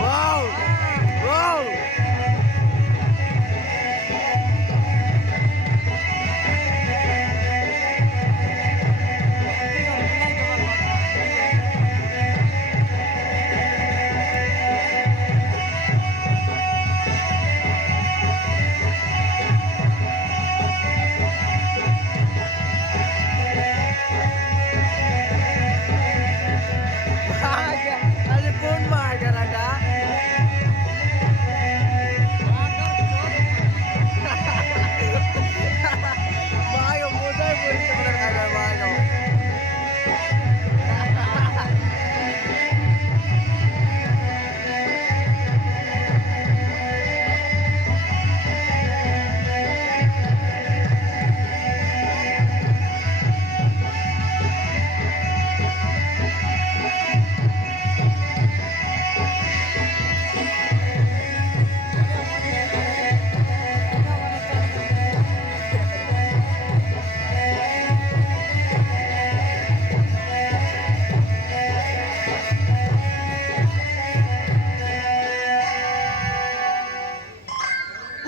Wow!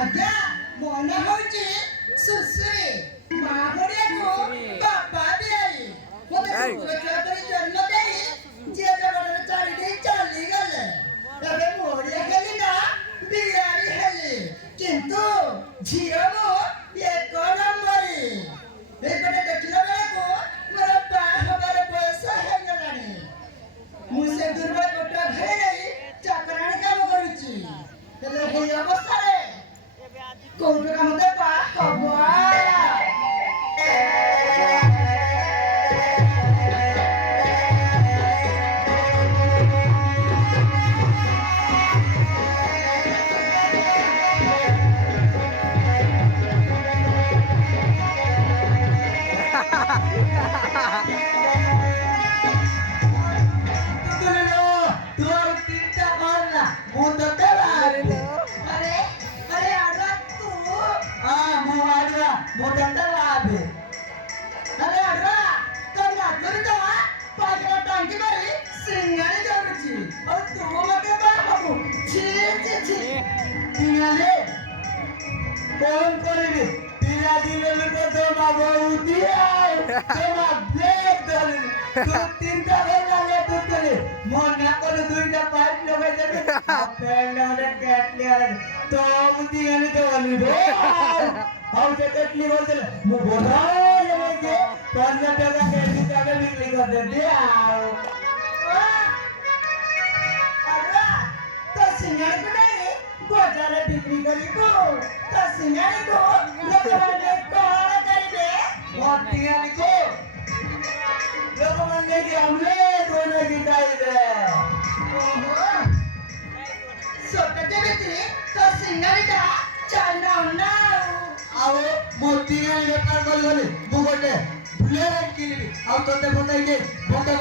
ଆଜ୍ଞା ମନେ ହଉଛି ସୁଶ୍ରୀ ମା ଭଳିଆକୁ ବାପା ଦିଆଇ ମୋତେ କୁକୁର ଛୁଆ କରି ଜନ୍ମ ଦେଇ ଯିଏ ଜଗତରେ ଛାଡ଼ି ଦେଇ ଚାଲିଗଲେ। ଏବେ ମୋରିଆ ହେଲି ନା ବିରାଡ଼ି ହେଲି କିନ୍ତୁ ଝିଅ ମୁଁ ଏକ ନମ୍ବରୀ। ଏପଟେ ଦେଖିଲା ବେଳକୁ ମୋର ବାହା ହବାର ବୟସ ହେଇଗଲାଣି। ମୁଁ ସେ ଦୁର୍ବଳ ଗୋଟା ଘରେ ରହି ଚାକରାଣୀ କାମ କରୁଛି। ହେଲେ ଏହି ଅବସ୍ଥାରେ କୋଉଠି ମତେ ବାହା ହବ? कौन करेगी तेरा दिल में तो दमा बहुत है तेरा ब्रेक दल तू तीन का होना ले तू करे मन ना कर दुईटा पाइप लगा दे पहले वाले कैट ले आ तो मुझे यानी तो वाली रे हम जे कटली बोल दे मु बोला लेके 15 टका कैट का बिक्री कर दे दे आओ अरे तो सिंगार को नहीं बाजार बिक्री करी को तो सिंगार को लोकमान्य कौन करिबे भक्तियानी को लोकमान्य की हमले कोने गिटाइबे ओहो सोटते बेटी तो सिंगारटा चाइना ना आओ मोतियानी बेकार कर बोले बुगटे भूले किनबी आ तोते बताई दे बता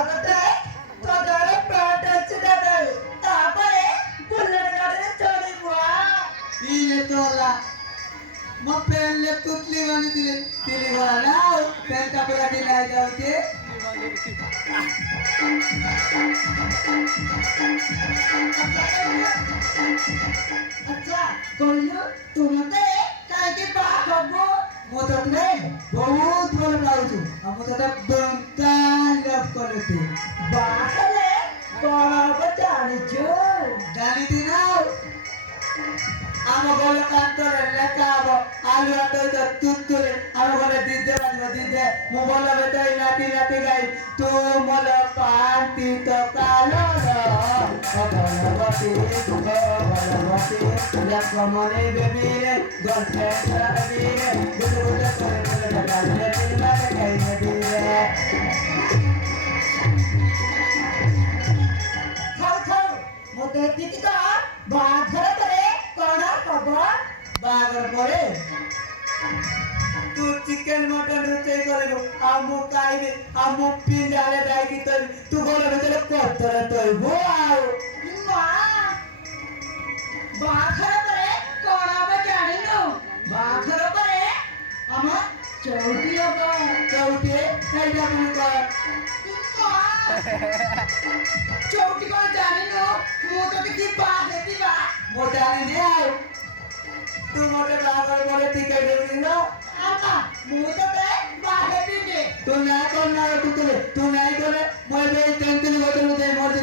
अगते तो जाने प्राट अच्छे दादा तापरे बुल्लड़ गाड़ी चोरी हुआ ये तोला म पहले तुतली वाली दिली वाला पेन का पला दिला जाओ के अच्छा कोइलो तुमते काहे के बात होबो मो तो नहीं बहुत भल लाउछु हम तो बंका लव करते बाहले कोन बचानी जो जानी दिना आम गोल कांतर लेकाब आलू तो तुतुले आम गोल दीदे मु बोल बेटई नाती गाई तू मोल पांती तो कालो भगवती लक्ष्म मने बेबी रे गर्लफ्रेंड रे गुड करे बोले दिल में कहीं दे रे खाओ मोते दीदी बाघर करे कोना खबर बाघर करे तू चिकन मटन रोचे करे आमो खाइबे आमो पिंजाले जाई की तू गोल भीतर कोतर तोइबो आओ मां बाघर करे कोना बे जानी नो बाघर करे हम चौटी होगा चौटी नहीं जाने का चौटी को जानी नो वो तो की बात है बा वो जानी नहीं आओ तू मोटे बाघर बोले टिकट दे ना आमा वो तो बाघर भी दे तू ना करना तू नहीं करे मैं टेंशन होते मुझे मोड़ दे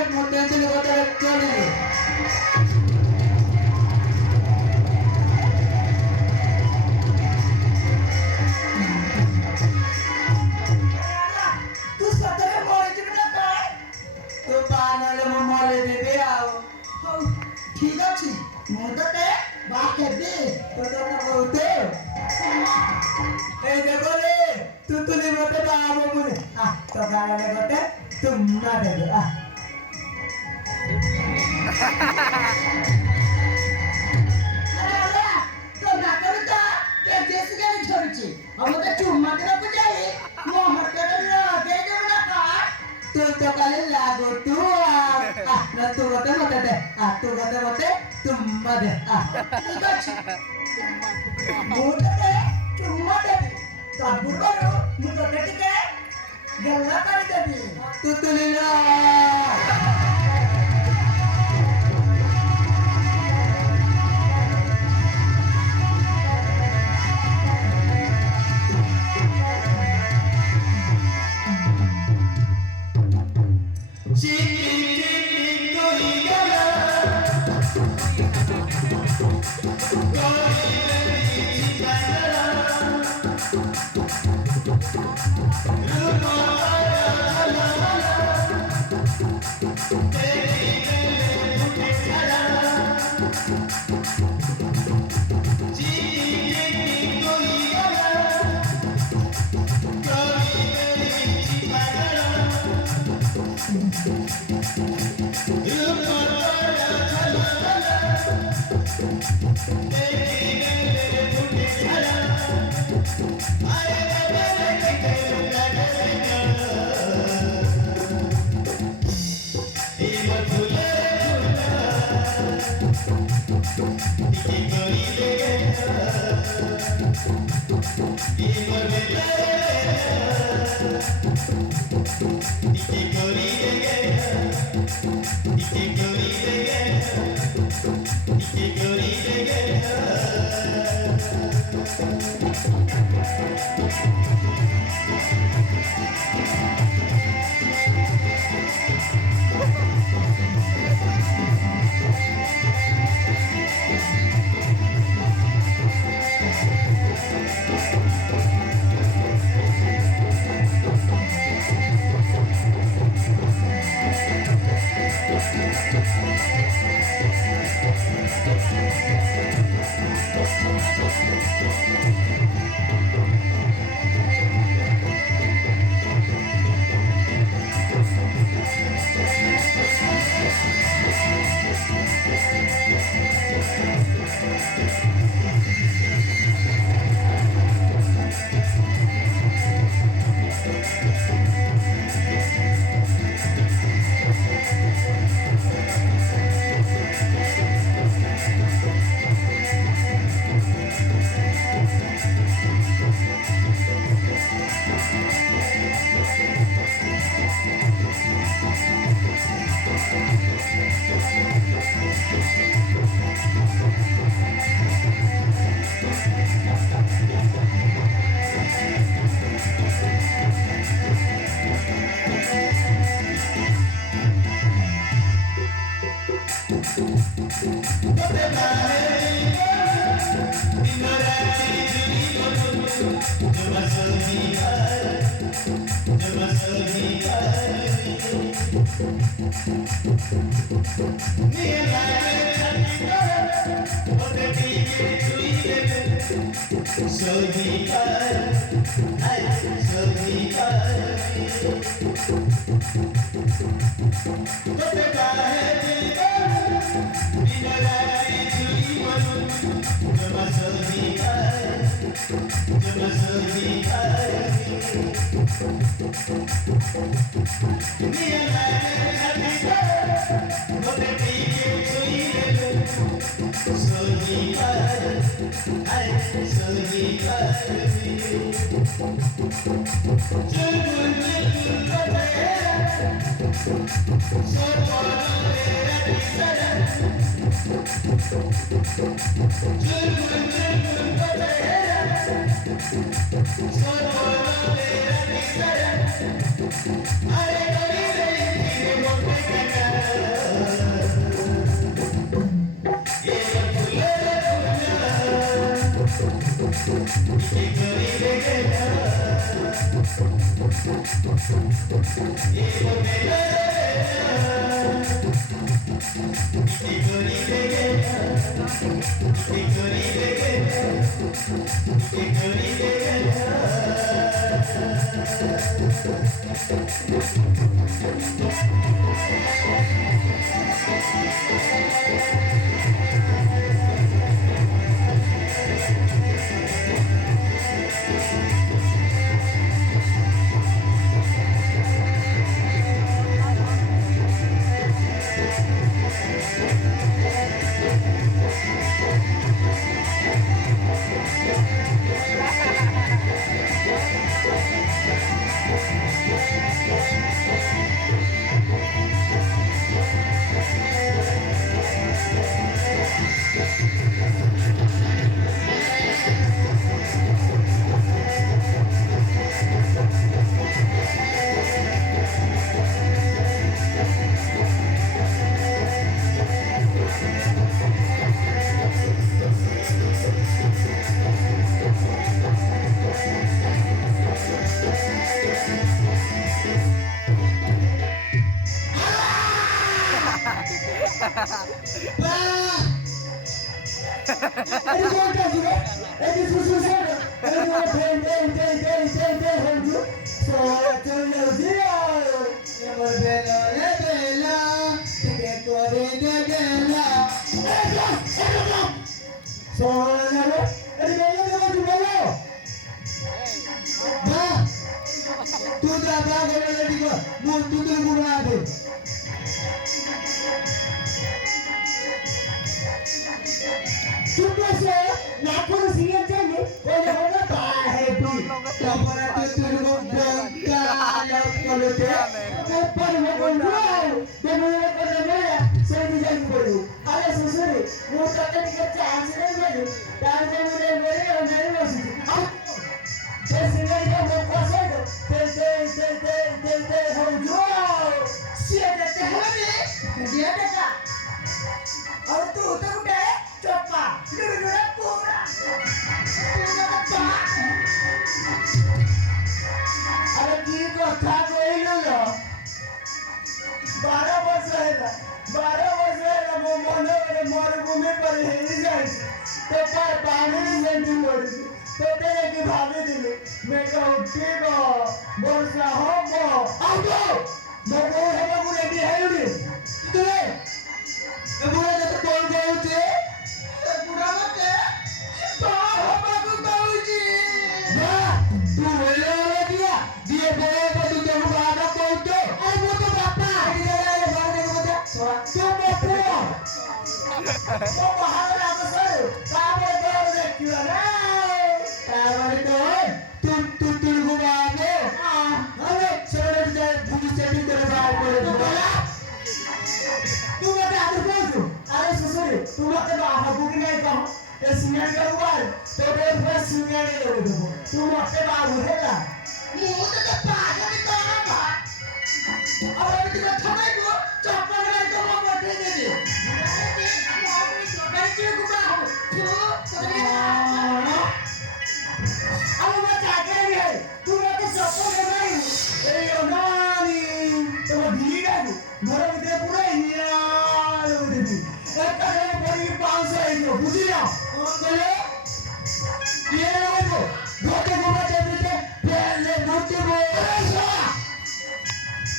एक मोड़ टेंशन होते चले ठीक अच्छी मोदते बाके दे तो बोलते ए देखो ले तू मते बाबू मुझे तो गाना ले मते तुम ना दे अरे तो ना करू तो के जैसे गाड़ी छोड़ची हम तो चुम्मा देना बुझाई मोहर करे लगे जब ना काट तो काले लागो तू ना तू मते दे तू मते तुम मते ठीक अच्छी मोदते चुम्मा दे तो बुड़ो मुझे टिके ಗೆಲ್ಲ ಕರಿದೇವಿ ತುತ್ತಲಿಲ್ಲ Bah! Ini kau dah juga. Ini susah. Ini kau handu. So chalo dia. Ye bela. Tige kore de gela. So nalo. Ini kau juga. Bah! Tu dah bagai mana dia? Mu tu tu mula ada. Sudah saya nak pun siap jadi. Kalau mana tak happy. Tapara tu turun bongka kalau dia. Kapal makan jual. Demi apa namanya? Saya dijadi baru. Ada susuri. Muka tadi kerja hasilnya baru. Dan kemudian baru orang dari masih. Tersinggah dia berkuasa tu. Ter jual. Siapa terhadap dia dekat. और तू तो उठे चोपा लुडुडुडा पूरा पूरा का अरे की কথা কইলো লো 12 वर्ष है वो मने मरुभूमि पर हेरी जाए तो पर पानी नहीं पड़ी तो तेरे की भाभी दिली मैं का उठी को वर्षा हो को आओ मैं को है को रेडी है रे तुझे बुढ़ा तो कौन कहूचे बुढ़ा मत बाबू कहूची वाह तू बोले वाला दिए बोले तो तू तो बाबा कहूचे अरे वो तो बापा ये बाहर देखो तो बापू तो बाहर आके सर काबे तो देखियो ना काबे तो तू को बाबू हां अरे छोड़ दे भूख से भी तेरे बाबू बोला तू बता आदर बोल अरे ससुर तू मत बाहर बुकी नहीं कहो ये सीनियर का हुआ तो बोल फिर सीनियर ने ले दो तू मत बाहर हेला मुंह तो पागल में कौन बा और अभी तो थमे को चप्पल में तो वो बैठे दे दे मैं क्यों गुबा हूं तू अब मैं जाके रे तू मत चप्पल में नहीं ए यो नानी तो भीगा मोर भीतर पूरा हियाल हो गई एक तरह पड़ी 500 है बुझिया कौन बोले ये लोगो गोटे गोटे देते पहले मूर्ति बोल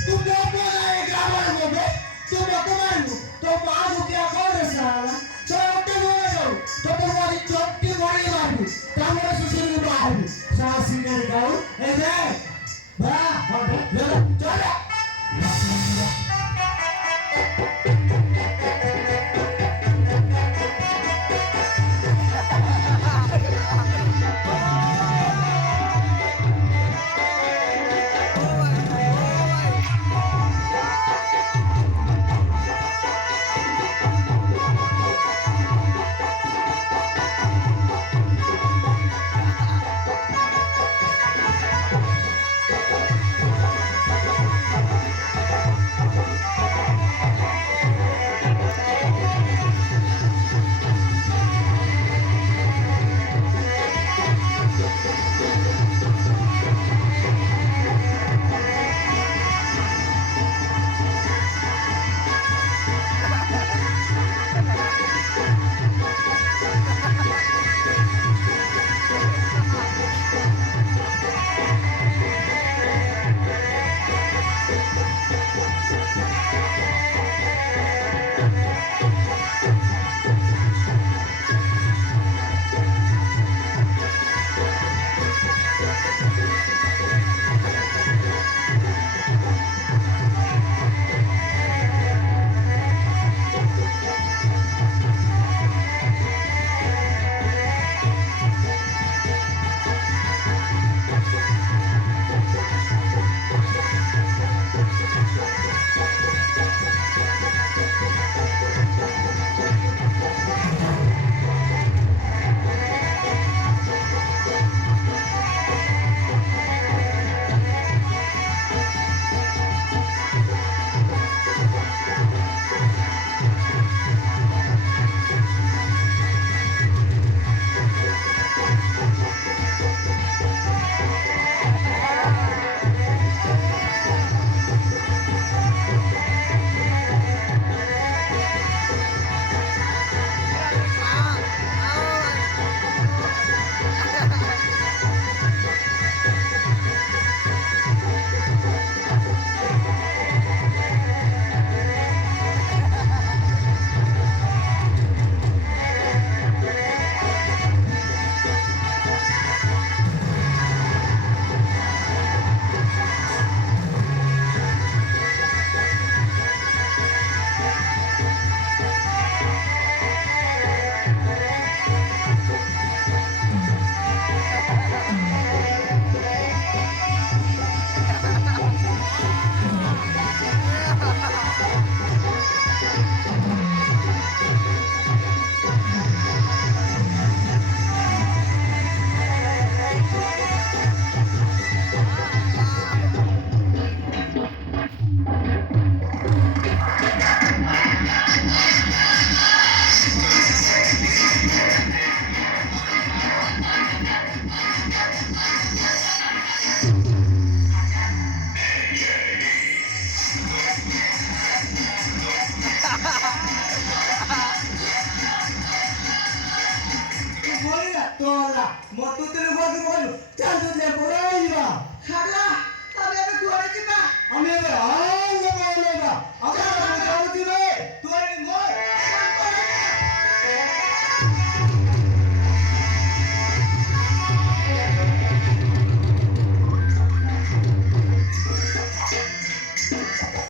तुम तो बोला एक रावण हो गए तुम बकवान तो बाबू क्या कर साला छोटे बोले जाओ तो तुम्हारी चोटी गोली मारू तुम्हारे सुशील को बाहर सासी ने गाओ ए दे वाह चलो चलो ହଇଲା ତୋଲା ମତେ ତେରେ ବସି ବଲୁ ଚାଲ ଲେ ପଳେଇବା ହାଡୁଆ ଆମେ ଏବେ କୁଆଡେ ଯିବା ଆମେ ଏବେ ଆଇଲେ ପଳେଇବା